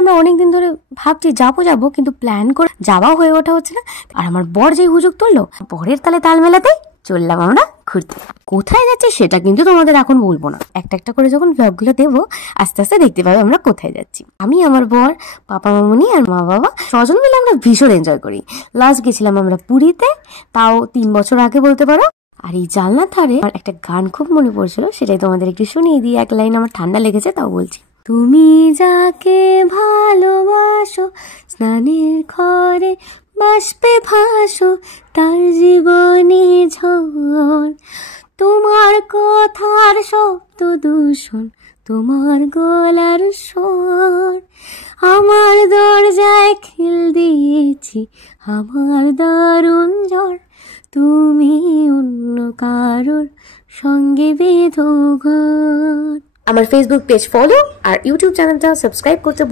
আমরা অনেকদিন ধরে ভাবছি যাবো যাবো, কিন্তু প্ল্যান করে যাওয়া হয়ে ওঠা হচ্ছে না। আর আমার বর যেই হুজুক তুললো, বরের তালে তাল মেলাতেই চললাম আমরা ঘুরতে। কোথায় যাচ্ছি সেটা কিন্তু তোমাদের এখন বলবো না, একটা একটা করে যখন ব্লগগুলো দেবো আস্তে আস্তে দেখতে পাবে আমরা কোথায় যাচ্ছি। আমি, আমার বর, পাপা মামুনি আর মা বাবা 6 জন মিলে আমরা ভীষণ এনজয় করি। লাস্ট গেছিলাম আমরা পুরীতে, তাও 3 বছর আগে বলতে পারো। আর এই জানলার ধারে আমার একটা গান খুব মনে পড়ছিল, সেটাই তোমাদের একটু শুনিয়ে দিই। এক লাইন আমার ঠান্ডা লেগেছে তাও বলছি। তুমি যাকে ভালোবাসো স্নানের ঘরে বাষ্পে ভাসো, তার জীবনে ঝড়, তোমার কথার শব্দ দূষণ, তোমার গলার স্বর, আমার দরজায় খিল দিয়েছি আমার দারুণ জ্বর, তুমি অন্য কারোর সঙ্গে বেঁধো ঘর। আমার ফেসবুক পেজ ফলো আর ইউটিউব চ্যানেলটা সাবস্ক্রাইব করতে